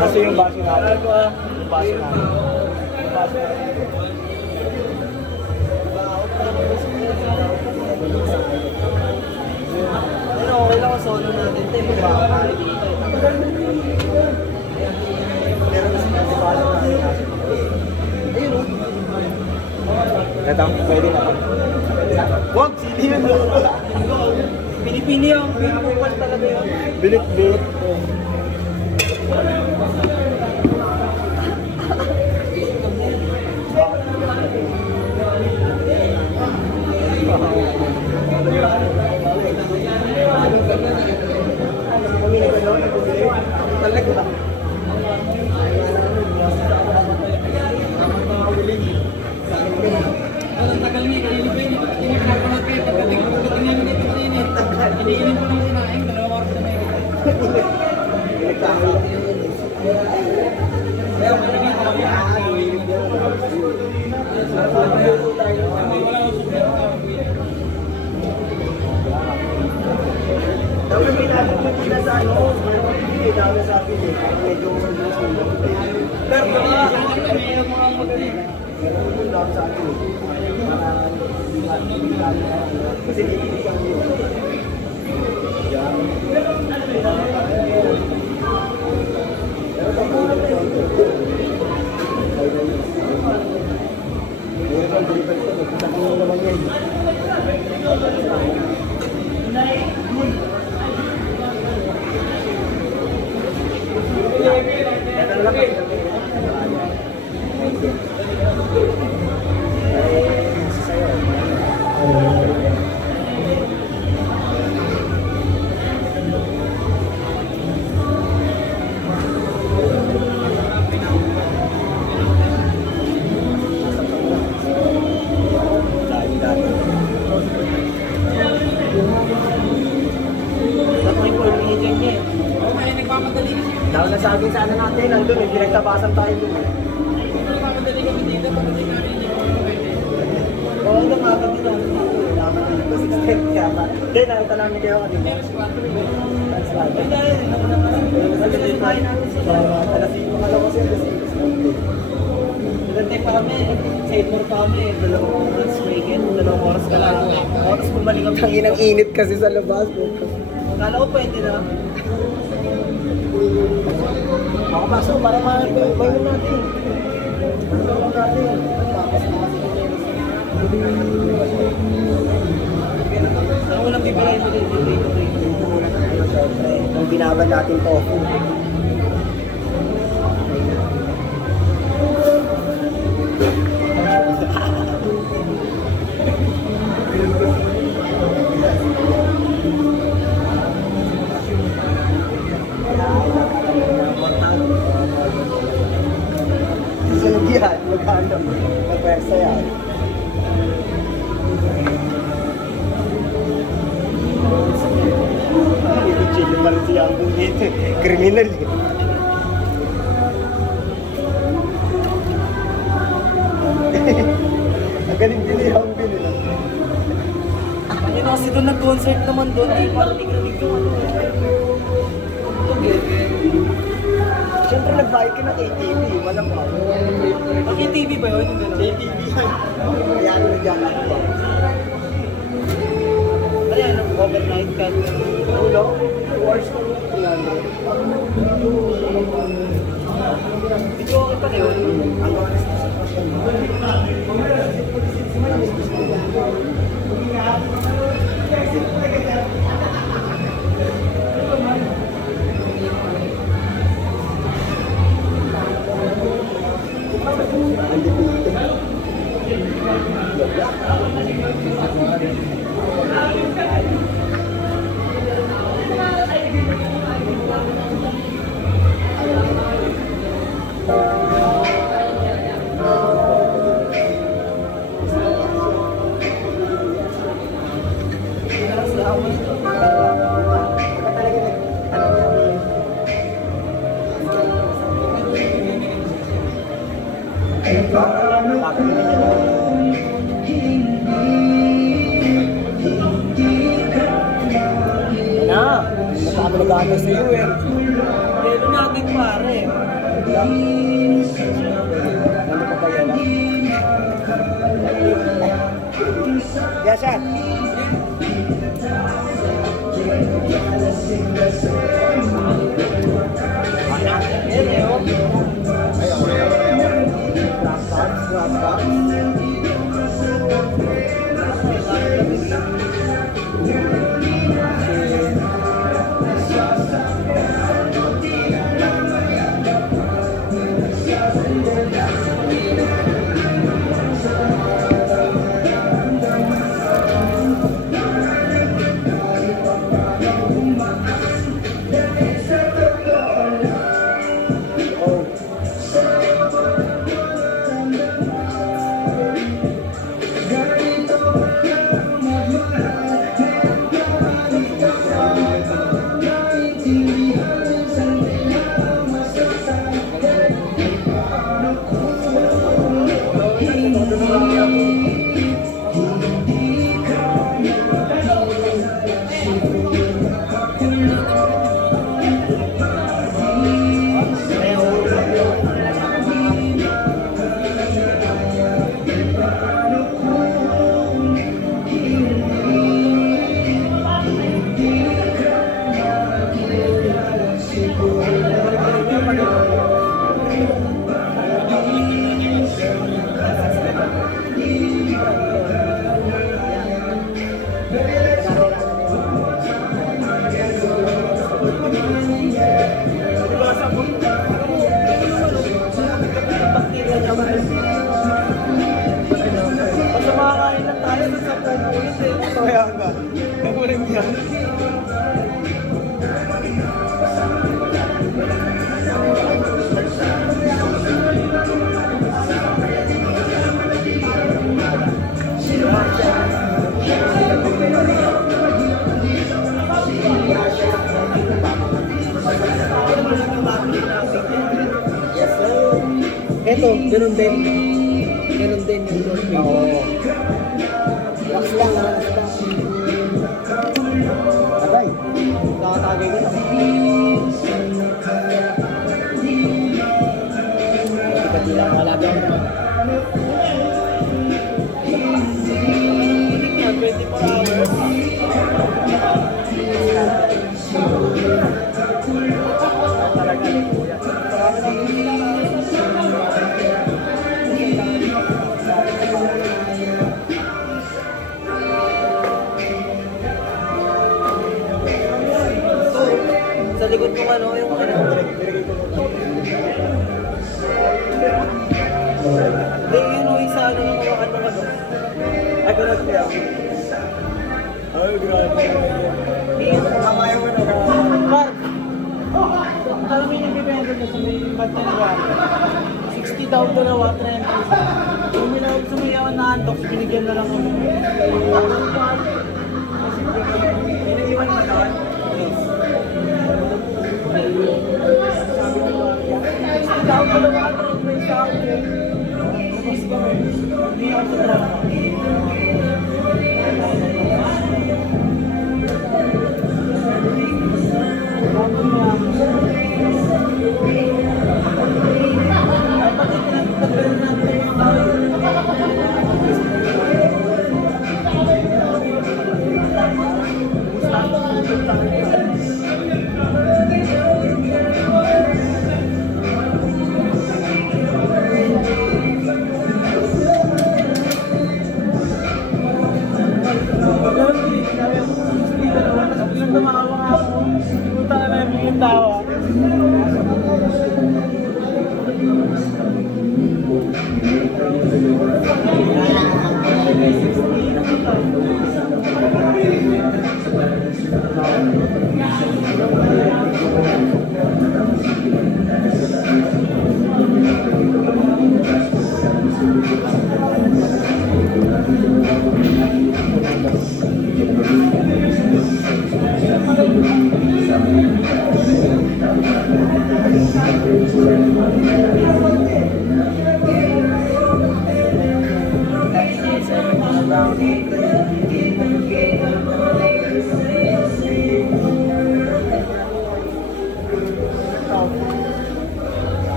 Kasi yung base natin. Yung base natin. Pero okay lang ang solo natin tayo. Magkakari dito. Pero kasi nagpapala natin. Ayun o. Ito, pwede na. Wag! Sili yun. Pinipili yung pinipupal talaga yun. Bilit-bilit. Talaga. Tagal niya, kanina pa yun. Hindi ko napanood kayo. Pagdating niya dito kanina. Iniinin ko nang kinain. 2 oras na yun. Kaya maligyan ko kami. Dapat pinapagpapila sa ano. Hindi dapat sa akin eh. Medyo pero Mayroon mga magaling. meron dapat sa akin eh. Kasi hindi ko Dahil nasabi sa ano natin, nandun eh, pinagtabasan tayo dun eh. Nagmamadali kami dito. Pagdating namin hindi ko pwede. Oo, lumaban din ako dito eh. Dapat dito ko 6 kaya ba? Hindi, nakita namin kayo kanina. That's right. Alas 5 ka lang kasi alas 5. Nagantay pa kami. Sa Itmor pa kami. 2 oras weekend. 2 oras ka lang. Oras bumalik kami. Tanginang init kasi sa labas. Kala ko pwede na. Ako pasok para mabayun natin. Mabayun natin. Ano unang bibigay mo din dito? Ang binaban natin tofu. Kriminal eh. Ang galing din eh, ang galing. Ayun kasi doon nag-concert naman doon, ay marinig-rinig yung ano eh. Siyempre nagbayad ka ng ATV, walang pa. Ang TV ba yun? Yung gano'n? ATV yan. Kaya ano na dyan ako. Ayan, overnight ka. Ulo, 2 hours ko. 300. Video okay pa yun. Ang oras na sa Nagkakami nag-ano sa iyo eh. Lelo natin pare. Ano pa kaya na? Yes, sir. Basta makakain lang tayo sa plan ulit eh. Kaya nga. Nagulang yan. Yes, sir. Eto, ganun din. Ganun din yung dolphin. Oo. Relax lang, relax lang. Agay. Nakatagay ka na. Hindi lang malaga. Hindi nga, 24 hours. Talaga ni Kuya. Sa likod mo ano, yung ano. Hindi, yun o, isa ano yung mga ano ano. Ay, ganun siya. Ay, grabe. Yun. Kamaya mo na ka. Mark! Alam mo yung bibenta niya sa may banta na water. 60 daw to na water and yung minawag sa may yawan na antok, binigyan na lang ako. Iniiwan mo doon? Yes.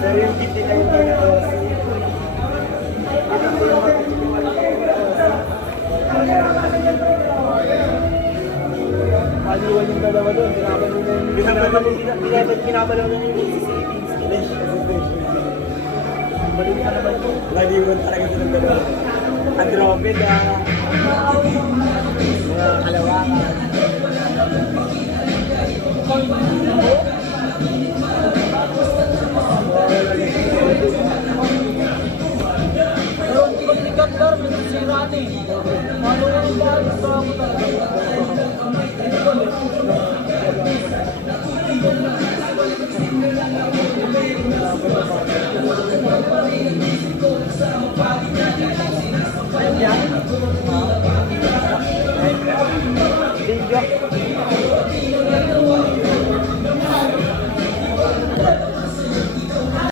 Pero yung 59 na yung Kaliwan yung dalawa doon, pinapalaw na yung English. balik ka naman po. Naliwan talaga silang dalawa. Andromeda, mga kalawakan. Pero hindi ko ligat dar, may sira ni. Ano yung bahay sa ako talaga? Ayun yan.